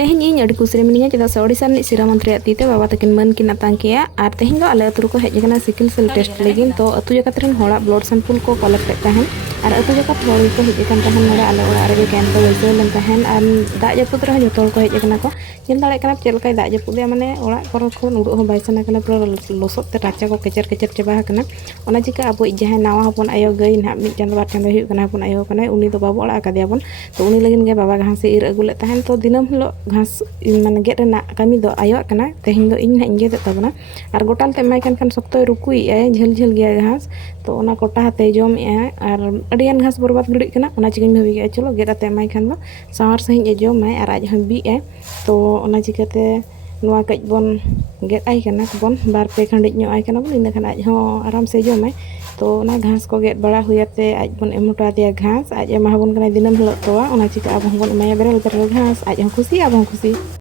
तेहन इन अड़ी कुसरे मिनिया चेदा से ओडिशा नि सिरा मंत्री तीते बाबा तकिन मन किन तांग किया आर तेहन दो आले अतु को हेज गना सिकिल सेल टेस्ट लेगिन तो अतु जगत रन होड़ा ब्लड सैंपल को कलेक्ट तहन आर अतु जगत होड़ को हेज कन तहन नोडे आले ओड़ा रे कैंप को वैसे लन तहन आर दा जपुत रह जतो को हेज गना को जेल दाड़े कना चेल काय दा जपुत माने ओड़ा पर को नुडो हो बायसना कना पूरा लोसत ते राचा को केचर केचर चबा कना ओना चिका अब जहां नावा हपन आयो गई ना मिट चंद बार चंद हुई कना हपन आयो कना उनी तो बाबू ओड़ा का दियाबन तो उनी लगिन गे बाबा घास इर अगुले तहन तो दिनम हलो घास माने गेट रेना कमी दो आयो कना तेहन दो इन ना गेट तबना आर गोटाल ते माय कन सख्तो रुकुई ए झल झल गया घास तो ओना कोटा हते जम ए आर अडियान घास बर्बाद गड़ी कना ओना चिकन भाबी गे चलो गेट ते माय कन दो सावर सही ए जम माय आर आज हम बी ए तो ओना चिकते नवा कज बन गेट आई कना बन बार पे खंडिज नो आई कना बन इन खान आज हो आराम से जम माय तो ना घास को गेट बड़ा हुयाते आज बन एमोटा दिया घास आज एमा बन कना दिनम हलो तो ओना चिका अब बन माय बेरल बेरल घास आज हम खुशी अब हम खुशी।